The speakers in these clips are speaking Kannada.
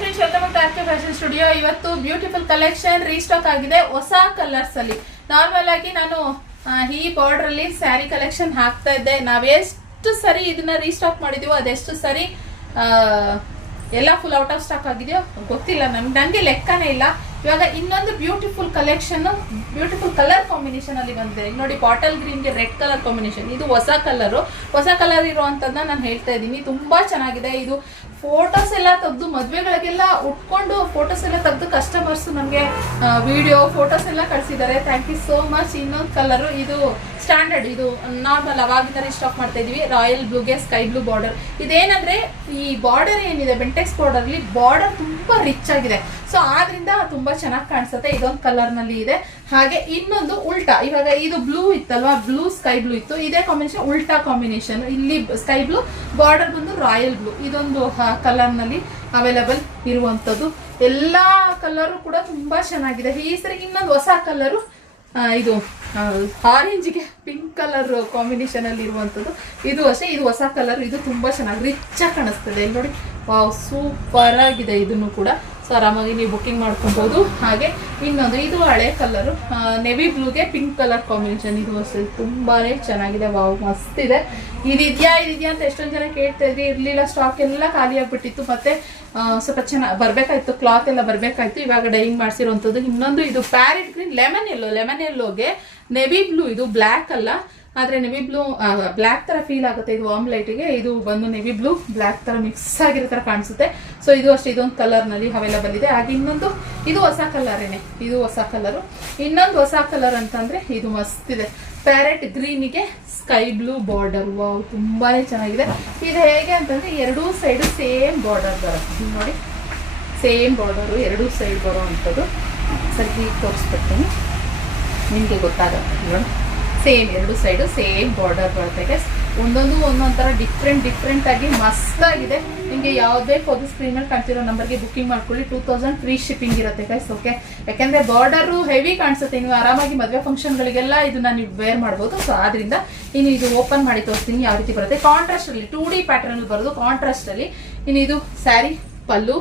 Friends, welcome to R K fashion studio. ಇವತ್ತು ಬ್ಯೂಟಿಫುಲ್ ಕಲೆಕ್ಷನ್ ರೀಸ್ಟಾಕ್ ಆಗಿದೆ ಹೊಸ ಕಲರ್ಸ್ ಅಲ್ಲಿ. ನಾರ್ಮಲ್ ಆಗಿ ನಾನು ಈ ಬಾರ್ಡರ್ ಅಲ್ಲಿ ಸ್ಯಾರಿ ಕಲೆಕ್ಷನ್ ಹಾಕ್ತಾ ಇದ್ದೆ. ನಾವೆಷ್ಟು ಸರಿ ಇದನ್ನ ರೀಸ್ಟಾಕ್ ಮಾಡಿದೀವೋ ಅದೆಷ್ಟು ಸರಿ ಎಲ್ಲ ಫುಲ್ ಔಟ್ ಆಫ್ ಸ್ಟಾಕ್ ಆಗಿದೆಯೋ ಗೊತ್ತಿಲ್ಲ, ನಂಗೆ ಲೆಕ್ಕನೇ ಇಲ್ಲ. ಇವಾಗ ಇನ್ನೊಂದು beautiful collection, beautiful colour combination ಅಲ್ಲಿ ಬಂದಿದೆ ನೋಡಿ. ಬಾಟಲ್ ಗ್ರೀನ್ ಗೆ ರೆಡ್ ಕಲರ್ ಕಾಂಬಿನೇಷನ್. ಇದು ಹೊಸ ಕಲರ್ ಇರುವಂತದನ್ನ ನಾನು ಹೇಳ್ತಾ ಇದ್ದೀನಿ. ತುಂಬಾ ಚೆನ್ನಾಗಿದೆ. ಇದು ಫೋಟೋಸ್ ಎಲ್ಲ ತೆಗೆದು ಮದ್ವೆಗಳಿಗೆಲ್ಲ ಉಟ್ಕೊಂಡು ಫೋಟೋಸ್ ಎಲ್ಲ ತೆಗೆದು ಕಸ್ಟಮರ್ಸ್ ನಮಗೆ ವಿಡಿಯೋ ಫೋಟೋಸ್ ಎಲ್ಲ ಕಳಿಸಿದ್ದಾರೆ. Thank you so much. ಇನ್ನೊಂದು ಕಲರ್ ಇದು ಸ್ಟ್ಯಾಂಡರ್ಡ್, ಇದು ನಾರ್ಮಲ್ ಅವಾಗಿಂದ ಸ್ಟಾಕ್ ಮಾಡ್ತಾ ಇದೀವಿ. ರಾಯಲ್ ಬ್ಲೂಗೆ ಸ್ಕೈ ಬ್ಲೂ ಬಾರ್ಡರ್. ಇದೇನಂದ್ರೆ ಈ ಬಾರ್ಡರ್ ಏನಿದೆ ಬೆಂಟೆಕ್ಸ್ ಬಾರ್ಡರ್ ಅಲ್ಲಿ ಬಾರ್ಡರ್ ತುಂಬಾ ರಿಚ್ ಆಗಿದೆ. ಸೊ ಆದ್ರಿಂದ ತುಂಬಾ ಚೆನ್ನಾಗಿ ಕಾಣಿಸುತ್ತೆ. ಇದೊಂದು ಕಲರ್ ನಲ್ಲಿ ಇದೆ. ಹಾಗೆ ಇನ್ನೊಂದು ಉಲ್ಟಾ, ಇವಾಗ ಇದು ಬ್ಲೂ ಇತ್ತಲ್ವಾ, ಬ್ಲೂ ಸ್ಕೈ ಬ್ಲೂ ಇತ್ತು. ಇದೇ ಕಾಂಬಿನೇಷನ್ ಉಲ್ಟಾ ಕಾಂಬಿನೇಷನ್. ಇಲ್ಲಿ ಸ್ಕೈ ಬ್ಲೂ ಬಾರ್ಡರ್ ಬಂದು ರಾಯಲ್ ಬ್ಲೂ. ಇದೊಂದು ಕಲರ್ ನಲ್ಲಿ ಅವೈಲಬಲ್ ಇರುವಂತದ್ದು. ಎಲ್ಲಾ ಕಲರು ಕೂಡ ತುಂಬಾ ಚೆನ್ನಾಗಿದೆ. ಈ ಸರಿ ಇನ್ನೊಂದು ಹೊಸ ಕಲರು, ಇದು ಆರೆಂಜ್ಗೆ ಪಿಂಕ್ ಕಲರ್ ಕಾಂಬಿನೇಷನ್ ಅಲ್ಲಿ ಇರುವಂತದ್ದು. ಇದು ಅಷ್ಟೇ, ಇದು ಹೊಸ ಕಲರ್. ಇದು ತುಂಬಾ ಚೆನ್ನಾಗಿ ರಿಚ್ ಆಗಿ ಕಾಣಿಸ್ತದೆ. ಇಲ್ಲಿ ನೋಡಿ, ವಾವ್, ಸೂಪರ್ ಆಗಿದೆ. ಇದನ್ನು ಕೂಡ ಸೊ ಆರಾಮಾಗಿ ನೀವು ಬುಕ್ಕಿಂಗ್ ಮಾಡ್ಕೊಬಹುದು. ಹಾಗೆ ಇನ್ನೊಂದು, ಇದು ಹಳೆ ಕಲರು, ನೆವಿ ಬ್ಲೂಗೆ ಪಿಂಕ್ ಕಲರ್ ಕಾಂಬಿನೇಷನ್. ಇದು ಅಷ್ಟೇ ತುಂಬಾನೇ ಚೆನ್ನಾಗಿದೆ. ವಾವ್, ಮಸ್ತ್ ಇದೆ. ಇದಿದ್ಯಾ ಅಂತ ಎಷ್ಟೊಂದು ಜನ ಕೇಳ್ತಾ ಇದ್ರಿ. ಇರ್ಲಿಲ್ಲ, ಸ್ಟಾಕ್ ಎಲ್ಲ ಖಾಲಿ ಆಗ್ಬಿಟ್ಟಿತ್ತು. ಮತ್ತೆ ಸ್ವಲ್ಪ ಚೆನ್ನಾಗಿ ಬರ್ಬೇಕಾಯ್ತು, ಕ್ಲಾತ್ ಎಲ್ಲ ಬರ್ಬೇಕಾಯ್ತು. ಇವಾಗ ಡೈಯಿಂಗ್ ಮಾಡಿಸಿರುವಂತದ್ದು. ಇನ್ನೊಂದು, ಇದು ಪ್ಯಾರೆಟ್ ಗ್ರೀನ್ ಲೆಮನ್ ಎಲ್ಲೋಗೆ ನೆವಿ ಬ್ಲೂ. ಇದು ಬ್ಲ್ಯಾಕ್ ಅಲ್ಲ, ಆದ್ರೆ ನೆವಿ ಬ್ಲೂ ಬ್ಲ್ಯಾಕ್ ತರ ಫೀಲ್ ಆಗುತ್ತೆ. ಇದು ವಾರ್ಮ್ ಲೈಟ್ಗೆ ಇದು ಬಂದು ನೆವಿ ಬ್ಲೂ ಬ್ಲ್ಯಾಕ್ ತರ ಮಿಕ್ಸ್ ಆಗಿರೋ ತರ ಕಾಣಿಸುತ್ತೆ. ಸೊ ಇದು ಅಷ್ಟೇ, ಇದೊಂದು ಕಲರ್ ನಲ್ಲಿ ಅವೈಲಬಲ್ ಇದೆ. ಹಾಗೆ ಇನ್ನೊಂದು, ಇದು ಹೊಸ ಕಲರೇನೆ. ಇದು ಹೊಸ ಕಲರು. ಇನ್ನೊಂದು ಹೊಸ ಕಲರ್ ಅಂತಂದ್ರೆ ಇದು ಮಸ್ತ್ ಇದೆ. ಪ್ಯಾರೆಟ್ ಗ್ರೀನಿಗೆ ಸ್ಕೈ ಬ್ಲೂ ಬಾರ್ಡರ್. ವಾವ್, ತುಂಬಾನೇ ಚೆನ್ನಾಗಿದೆ. ಇದು ಹೇಗೆ ಅಂತಂದ್ರೆ ಎರಡೂ ಸೈಡ್ ಸೇಮ್ ಬಾರ್ಡರ್ ಬರುತ್ತೆ ನೋಡಿ. ಸೇಮ್ ಬಾರ್ಡರು ಎರಡೂ ಸೈಡ್ ಬರೋ ಅಂಥದ್ದು. ಸರಿ, ಹೀಗೆ ತೋರಿಸ್ಬಿಡ್ತೀನಿ, ನಿಮಗೆ ಗೊತ್ತಾಗುತ್ತೆ ನೋಡಿ. ಸೇಮ್ ಎರಡು ಸೈಡು ಸೇಮ್ ಬಾರ್ಡರ್ ಬರುತ್ತೆ ಗೈಸ್. ಒಂದೊಂದು ತರ ಡಿಫ್ರೆಂಟ್ ಆಗಿ ಮಸ್ತ್ ಆಗಿದೆ. ನಿಮಗೆ ಯಾವ್ದು ಬೇಕು ಅದು ಸ್ಕ್ರೀನಲ್ಲಿ ಕಾಣ್ತಿರೋ ನಂಬರ್ಗೆ ಬುಕ್ಕಿಂಗ್ ಮಾಡ್ಕೊಳ್ಳಿ. 2000 ಫ್ರೀ ಶಿಪ್ಪಿಂಗ್ ಇರುತ್ತೆ ಗೈಸ್. ಓಕೆ, ಯಾಕಂದ್ರೆ ಬಾರ್ಡರ್ ಹೆವಿ ಕಾಣಿಸುತ್ತೆ. ನೀವು ಆರಾಮಾಗಿ ಮದುವೆ ಫಂಕ್ಷನ್ಗಳಿಗೆಲ್ಲ ಇದನ್ನ ನೀವು ವೇರ್ ಮಾಡ್ಬೋದು. ಸೊ ಆದ್ರಿಂದ ಇನ್ನು ಇದು ಓಪನ್ ಮಾಡಿ ತೋರಿಸ್ತೀನಿ ಯಾವ ರೀತಿ ಬರುತ್ತೆ. ಕಾಂಟ್ರಾಸ್ಟ್ ಅಲ್ಲಿ 2D ಪ್ಯಾಟರ್ನ್ ಅಲ್ಲಿ ಬರೋದು ಕಾಂಟ್ರಾಸ್ಟ್ ಅಲ್ಲಿ. ಇನ್ನು ಇದು ಸ್ಯಾರಿ ಪಲ್ಲು,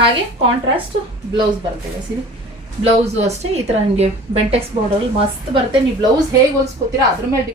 ಹಾಗೆ ಕಾಂಟ್ರಾಸ್ಟ್ ಬ್ಲೌಸ್ ಬರುತ್ತೆ ಗೈಸ್. ಇದು ಬ್ಲೌಸ್ ಅಷ್ಟೇ ಈ ತರ ನಿಮಗೆ ಬೆಂಟೆಕ್ಸ್ ಬಾರ್ಡರ್ ಮಸ್ತ್ ಬರುತ್ತೆ. ನೀವು ಬ್ಲೌಸ್ ಹೇಗೆ ಹೊಲಿಸ್ಕೋತೀರಾ ಅದ್ರ ಮೇಲೆ